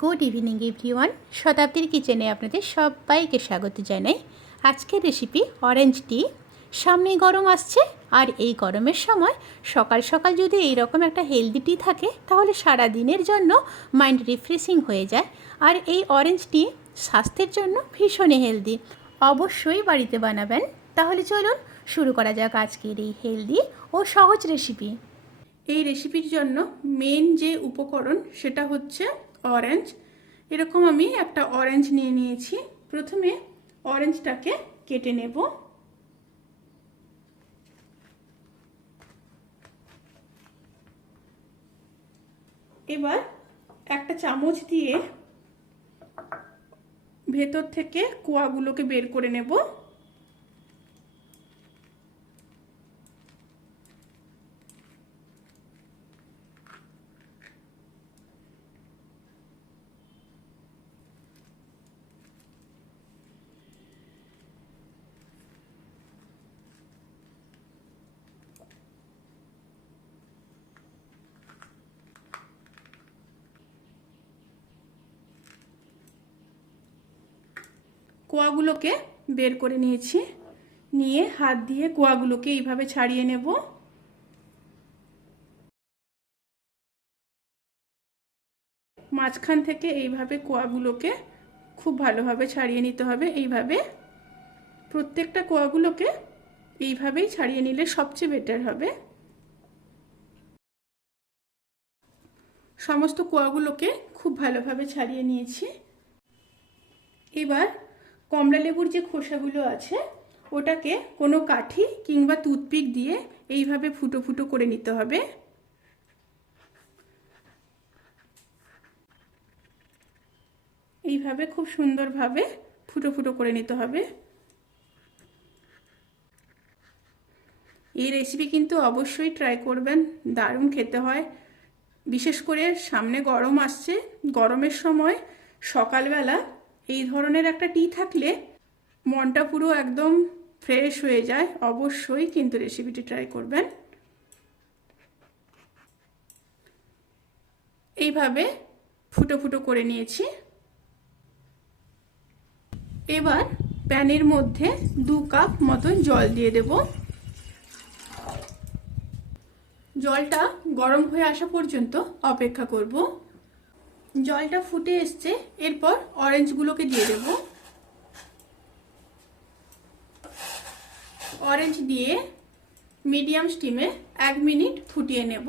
Good evening everyone. শতাব্দীর কিচেনে আপনাদের সবাইকে স্বাগত জানাই। আজকের রেসিপি অরেঞ্জ টি। সামনে গরম আসছে, আর এই গরমের সময় সকাল সকাল যদি এই রকম একটা হেলদি টি থাকে তাহলে সারা দিনের জন্য মাইন্ড রিফ্রেশিং হয়ে যায়। আর এই অরেঞ্জ টি স্বাস্থ্যের জন্য ভীষণই হেলদি। অবশ্যই বাড়িতে বানাবেন। তাহলে চলুন শুরু করা যাক আজকের এই হেলদি ও সহজ রেসিপি। এই রেসিপির জন্য মেন যে উপকরণ সেটা হচ্ছে অরেঞ্জ। এরকম আমি একটা অরেঞ্জ নিয়ে নিয়েছি। প্রথমে অরেঞ্জটাকে কেটে নেব। এবার একটা চামচ দিয়ে ভেতর থেকে কোয়াগুলোকে বের করে নেব। কোয়াগুলোকে বের করে নিয়েছি। নিয়ে হাত দিয়ে কোয়াগুলোকে এইভাবে ছাড়িয়ে নেব। মাঝখান থেকে এইভাবে কোয়াগুলোকে খুব ভালোভাবে ছাড়িয়ে নিতে হবে। এইভাবে প্রত্যেকটা কোয়াগুলোকে এইভাবেই ছাড়িয়ে নিলে সবচেয়ে বেটার হবে। সমস্ত কোয়াগুলোকে খুব ভালোভাবে ছাড়িয়ে নিয়েছি। এবার কমলা লেবুর যে খোসাগুলো আছে ওটাকে কোনো কাঠি কিংবা টুথপিক দিয়ে এইভাবে ফুটো ফুটো করে নিতে হবে। এইভাবে খুব সুন্দরভাবে ফুটো ফুটো করে নিতে হবে। এই রেসিপি কিন্তু অবশ্যই ট্রাই করবেন, দারুণ খেতে হয়। বিশেষ করে সামনে গরম আসছে, গরমের সময় সকালবেলা এই ধরনের একটা টি থাকলে মনটা পুরো একদম ফ্রেশ হয়ে যায়। অবশ্যই কিন্তু রেসিপিটি ট্রাই করবেন। এইভাবে ফুটো ফুটো করে নিয়েছি। এবার প্যানের মধ্যে 2 কাপ মতো জল দিয়ে দেব। জলটা গরম হয়ে আসা পর্যন্ত অপেক্ষা করব। জলটা ফুটে এসছে, এরপর অরেঞ্জগুলোকে দিয়ে দেব। অরেঞ্জ দিয়ে মিডিয়াম স্টিমে 1 মিনিট ফুটিয়ে নেব।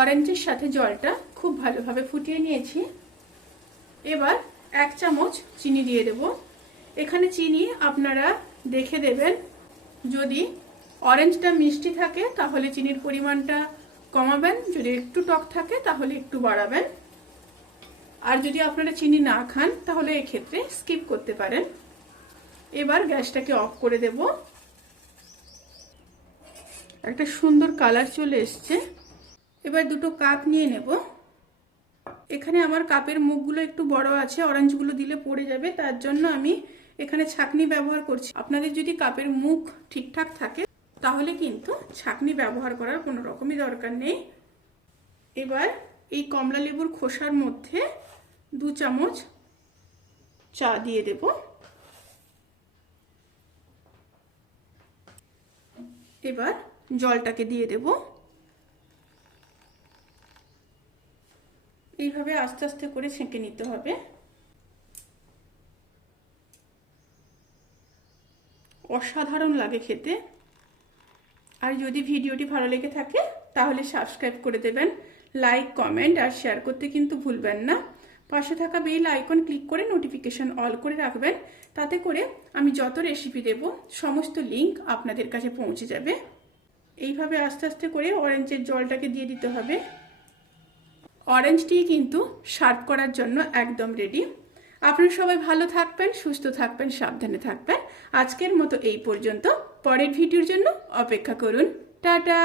অরেঞ্জের সাথে জলটা খুব ভালোভাবে ফুটিয়ে নিয়েছি। এবার 1 চামচ চিনি দিয়ে দেব। এখানে চিনি আপনারা দেখে দেবেন। যদি অরেঞ্জটা মিষ্টি থাকে তাহলে চিনির পরিমাণটা কমাবেন, যদি একটু টক থাকে তাহলে একটু বাড়াবেন। আর যদি আপনারা চিনি না খান তাহলে এক্ষেত্রে স্কিপ করতে পারেন। এবার গ্যাসটাকে অফ করে দেব। একটা সুন্দর কালার চলে এসছে। এবার 2টো কাপ নিয়ে নেব। এখানে আমার কাপের মুখগুলো একটু বড় আছে, অরেঞ্জগুলো দিলে পড়ে যাবে, তার জন্য আমি এখানে ছাঁকনি ব্যবহার করছি। আপনাদের যদি কাপের মুখ ঠিকঠাক থাকে তাহলে কিন্তু ছাঁকনি ব্যবহার করার কোনো রকমই দরকার নেই। এবার এই কমলা লেবুর খোসার মধ্যে 2 চামচ চা দিয়ে দেব। এবার জলটাকে দিয়ে দেব। এইভাবে আস্তে আস্তে করে ছেঁকে নিতে হবে। অসাধারণ লাগে খেতে। আর যদি ভিডিওটি ভালো লেগে থাকে তাহলে সাবস্ক্রাইব করে দেবেন। লাইক, কমেন্ট আর শেয়ার করতে কিন্তু ভুলবেন না। পাশে থাকা বেল আইকন ক্লিক করে নোটিফিকেশন অল করে রাখবেন। তাতে করে আমি যত রেসিপি দেব সমস্ত লিংক আপনাদের কাছে পৌঁছে যাবে। এইভাবে আস্তে আস্তে করে অরেঞ্জের জলটাকে দিয়ে দিতে হবে। অরেঞ্জ টি কিন্তু সার্ভ করার জন্য একদম রেডি। আপনারা সবাই ভালো থাকবেন, সুস্থ থাকবেন, সাবধানে থাকবেন। আজকের মতো এই পর্যন্ত। পরের ভিডিওর জন্য অপেক্ষা করুন। টাটা।